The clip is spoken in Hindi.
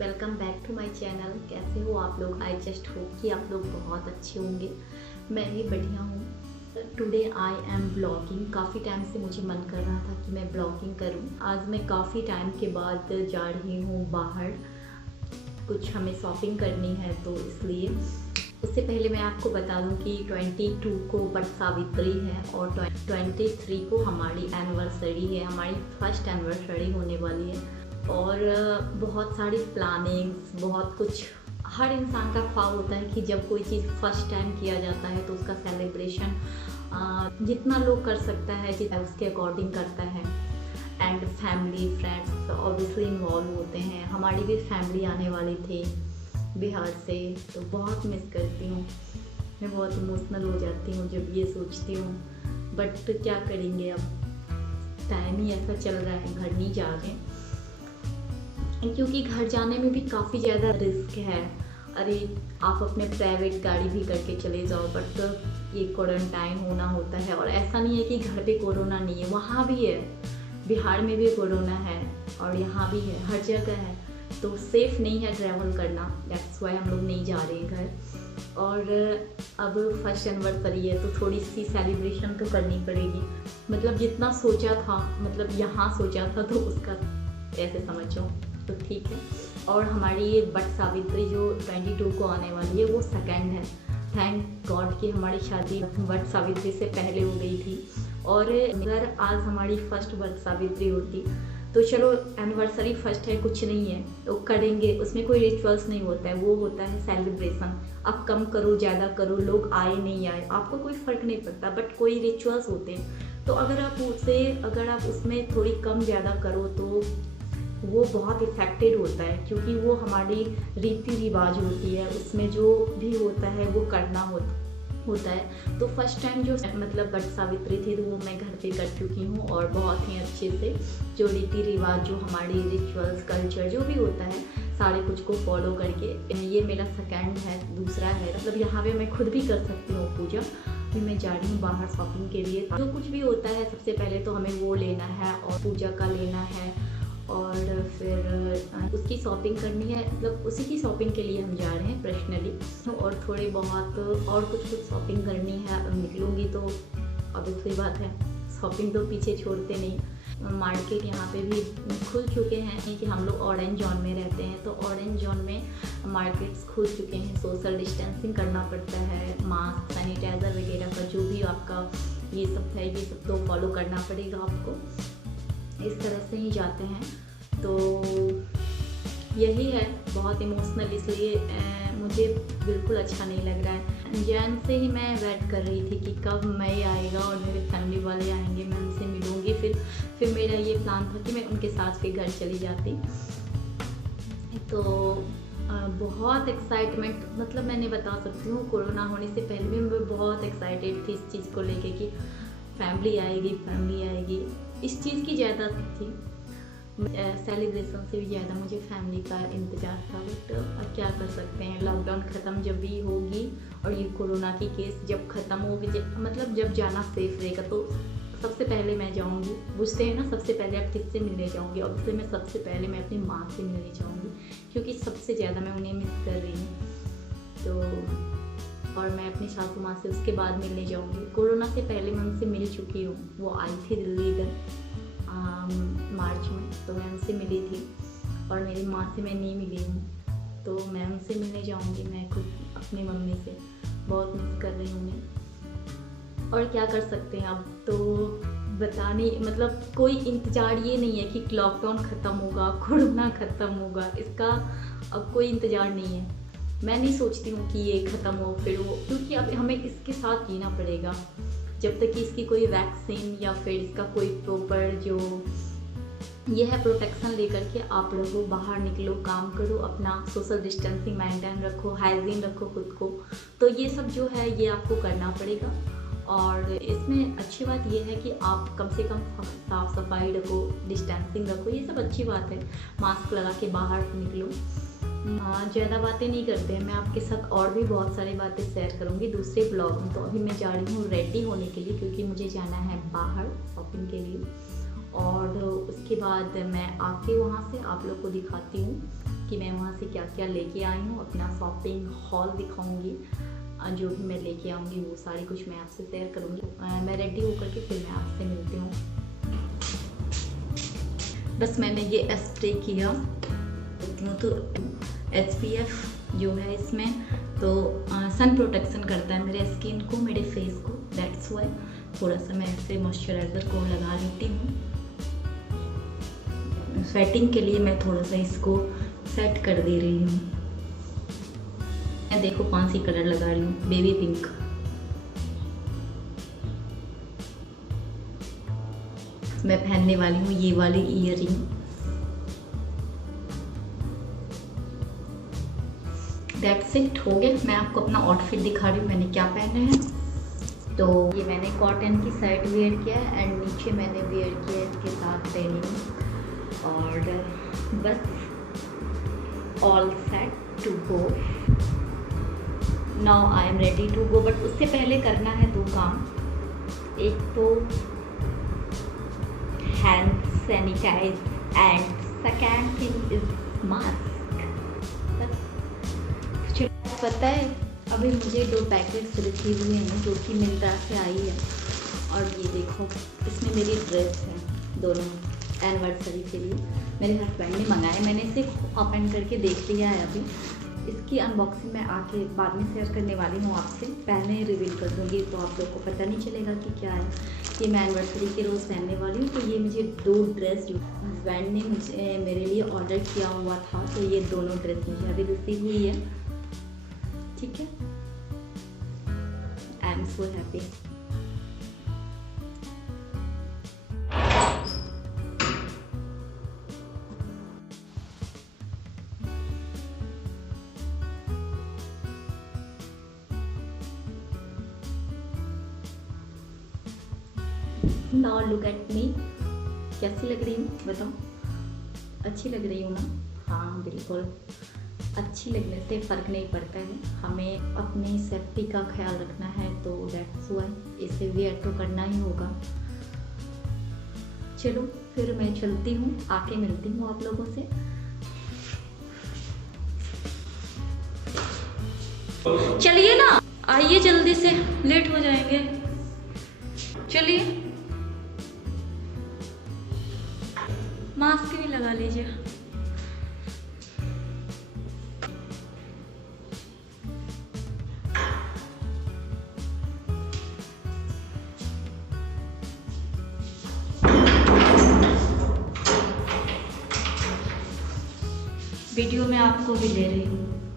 Welcome back to my channel. कैसे हो आप लोग? आई जस्ट होप कि आप लोग बहुत अच्छे होंगे। मैं भी बढ़िया हूँ। Today I am blogging. काफ़ी टाइम से मुझे मन कर रहा था कि मैं ब्लॉगिंग करूँ। आज मैं काफ़ी टाइम के बाद जा रही हूँ बाहर, कुछ हमें शॉपिंग करनी है तो इसलिए। उससे पहले मैं आपको बता दूं कि 22 को वट सावित्री है और 23 को हमारी एनिवर्सरी है, हमारी फर्स्ट एनिवर्सरी होने वाली है। और बहुत सारी प्लानिंग्स, बहुत कुछ हर इंसान का ख्वाब होता है कि जब कोई चीज़ फर्स्ट टाइम किया जाता है तो उसका सेलिब्रेशन जितना लोग कर सकता है जितना उसके अकॉर्डिंग करता है। And family friends obviously involve होते हैं। हमारी भी फैमिली आने वाली थी बिहार से, तो बहुत मिस करती हूँ। मैं बहुत इमोशनल हो जाती हूँ जब ये सोचती हूँ, बट क्या करेंगे, अब टाइम ही ऐसा चल रहा है, घर नहीं जा रहे क्योंकि घर जाने में भी काफ़ी ज़्यादा रिस्क है। अरे आप अपने प्राइवेट गाड़ी भी करके चले जाओ, बट ये क्वारंटाइन होना होता है। और ऐसा नहीं है कि घर पे कोरोना नहीं है, वहाँ भी है, बिहार में भी कोरोना है और यहाँ भी है, हर जगह है। तो सेफ़ नहीं है ट्रैवल करना, दैट्स वाई हम लोग नहीं जा रहे हैं घर। और अब फर्स्ट एनिवर्सरी है तो थोड़ी सी सेलिब्रेशन तो करनी पड़ेगी। मतलब जितना सोचा था, मतलब यहाँ सोचा था तो उसका ऐसे समझो तो ठीक है। और हमारी ये वट सावित्री जो 22 को आने वाली है वो सेकंड है। थैंक गॉड कि हमारी शादी वट सावित्री से पहले हो गई थी। और अगर आज हमारी फर्स्ट वट सावित्री होती तो चलो एनिवर्सरी फर्स्ट है, कुछ नहीं है तो करेंगे, उसमें कोई रिचुअल्स नहीं होता है, वो होता है सेलिब्रेशन। आप कम करो ज़्यादा करो, लोग आए नहीं आए आपको कोई फ़र्क नहीं पड़ता, बट कोई रिचुअल्स होते हैं तो अगर आप उसमें थोड़ी कम ज़्यादा करो तो वो बहुत इफ़ेक्टेड होता है, क्योंकि वो हमारी रीति रिवाज होती है, उसमें जो भी होता है वो करना होता है। तो फर्स्ट टाइम जो मतलब वट सावित्री थी तो वो मैं घर पे कर चुकी हूँ और बहुत ही अच्छे से जो रीति रिवाज, जो हमारी रिचुअल्स कल्चर जो भी होता है सारे कुछ को फॉलो करके। ये मेरा सेकंड है, दूसरा है मतलब यहाँ पे मैं खुद भी कर सकती हूँ पूजा। फिर मैं जा रही हूँ बाहर शॉपिंग के लिए। जो कुछ भी होता है सबसे पहले तो हमें वो लेना है और पूजा का लेना है और फिर उसकी शॉपिंग करनी है, मतलब उसी की शॉपिंग के लिए हम जा रहे हैं पर्सनली। और थोड़ी बहुत और कुछ शॉपिंग करनी है। अब निकलूँगी तो ऑब्वियसली बात है शॉपिंग तो पीछे छोड़ते नहीं। मार्केट यहाँ पे भी खुल चुके हैं कि हम लोग ऑरेंज जोन में रहते हैं तो ऑरेंज जोन में मार्केट्स खुल चुके हैं। सोशल डिस्टेंसिंग करना पड़ता है, मास्क सैनिटाइज़र वगैरह का जो भी आपका ये सब है, ये सब तो फॉलो करना पड़ेगा आपको। इस तरह से ही जाते हैं। तो यही है, बहुत इमोशनल, इसलिए मुझे बिल्कुल अच्छा नहीं लग रहा है। जैन से ही मैं वेट कर रही थी कि कब मई आएगा और मेरे फैमिली वाले आएंगे, मैं उनसे मिलूँगी। फिर मेरा ये प्लान था कि मैं उनके साथ फिर घर चली जाती। तो बहुत एक्साइटमेंट, मतलब मैंने बता सकती हूँ कोरोना होने से पहले भी मैं बहुत एक्साइटेड थी इस चीज़ को लेके कि फैमिली आएगी। इस चीज़ की ज़्यादा थी, सेलिब्रेशन से भी ज़्यादा मुझे फैमिली का इंतज़ार था। बट अब क्या कर सकते हैं, लॉकडाउन ख़त्म जब भी होगी और ये कोरोना की केस जब ख़त्म होगी, मतलब जब जाना सेफ रहेगा तो सबसे पहले मैं जाऊंगी। पूछते हैं ना सबसे पहले आप किससे मिलने जाओगे, और इसलिए मैं सबसे पहले मैं अपनी माँ से मिलने जाऊँगी क्योंकि सबसे ज़्यादा मैं उन्हें मिस कर रही हूँ। तो और मैं अपनी सासू माँ से उसके बाद मिलने जाऊँगी। कोरोना से पहले मैं उनसे मिल चुकी हूँ, वो आई थी दिल्ली इधर मार्च में, तो मैं उनसे मिली थी। और मेरी माँ से मैं नहीं मिली हूँ तो मैं उनसे मिलने जाऊँगी। मैं खुद अपनी मम्मी से बहुत मिस कर रही हूँ उन्हें। और क्या कर सकते हैं अब तो बताने, मतलब कोई इंतज़ार ये नहीं है कि लॉकडाउन ख़त्म होगा, कोरोना ख़त्म होगा, इसका अब कोई इंतज़ार नहीं है। मैं नहीं सोचती हूँ कि ये ख़त्म हो फिर वो, क्योंकि अब हमें इसके साथ जीना पड़ेगा जब तक कि इसकी कोई वैक्सीन या फिर इसका कोई प्रॉपर जो ये है प्रोटेक्शन लेकर के आप लोगों बाहर निकलो, काम करो, अपना सोशल डिस्टेंसिंग मेंटेन रखो, हाइजीन रखो खुद को। तो ये सब जो है ये आपको करना पड़ेगा। और इसमें अच्छी बात ये है कि आप कम से कम साफ़ सफाई रखो, डिस्टेंसिंग रखो, ये सब अच्छी बात है। मास्क लगा के बाहर निकलो। ज़्यादा बातें नहीं करते हैं, मैं आपके साथ और भी बहुत सारी बातें शेयर करूँगी दूसरे ब्लॉग में। तो अभी मैं जा रही हूँ रेडी होने के लिए क्योंकि मुझे जाना है बाहर शॉपिंग के लिए। और उसके बाद मैं आके वहाँ से आप लोग को दिखाती हूँ कि मैं वहाँ से क्या क्या लेके आई हूँ। अपना शॉपिंग हॉल दिखाऊंगी, जो भी मैं लेके आऊँगी वो सारी कुछ मैं आपसे शेयर करूँगी। मैं रेडी होकर के फिर मैं आपसे मिलती हूँ। बस मैंने ये स्प्रे किया तो SPF जो है इसमें तो सन प्रोटेक्शन करता है मेरे स्किन को, मेरे फेस को। दैट्स वाई थोड़ा सा मैं ऐसे मॉइस्चराइज़र को लगा लेती हूँ। स्वेटिंग के लिए मैं थोड़ा सा इसको सेट कर दे रही हूँ। मैं देखो कौन सी कलर लगा रही हूँ, बेबी पिंक। मैं पहनने वाली हूँ ये वाली ईयररिंग। दैट्स इट, हो गया। मैं आपको अपना आउटफिट दिखा रही हूँ मैंने क्या पहना है। तो ये मैंने कॉटन की शर्ट वेयर किया है एंड नीचे मैंने वेयर किया इसके साथ डेनिम। और बस all set to go. Now I am ready to go. But उससे पहले करना है 2 काम। एक तो hand sanitize and second thing is mask. पता है अभी मुझे 2 पैकेट्स रिसीव हुए हैं जो कि मिंत्रा से आई है। और ये देखो इसमें मेरी ड्रेस है दोनों एनिवर्सरी के लिए। मेरे हस्बैंड ने मंगाए, मैंने इसे ओपन करके देख लिया है। अभी इसकी अनबॉक्सिंग मैं आके बाद में शेयर करने वाली हूँ आपसे। पहले रिवील कर दूँगी तो आप लोग को पता नहीं चलेगा कि क्या है। ये मैं एनिवर्सरी के रोज़ पहनने वाली हूँ। तो ये मुझे 2 ड्रेस जो हस्बैंड ने मुझे मेरे लिए ऑर्डर किया हुआ था, तो ये दोनों ड्रेस मुझे अभी रिसीव हुई है। ठीक है, I am so happy. Now look at me. कैसी लग रही हूँ बताओ? अच्छी लग रही हूँ ना? हाँ बिल्कुल, अच्छी लगने से फ़र्क नहीं पड़ता है। हमें अपनी सेफ्टी का ख्याल रखना है, तो दैट्स वाई इसे वेयर तो करना ही होगा। चलो फिर मैं चलती हूँ, आके मिलती हूँ आप लोगों से। चलिए ना, आइए जल्दी से, लेट हो जाएंगे। चलिए, मास्क भी लगा लीजिए। वीडियो में आपको भी ले रही हूँ।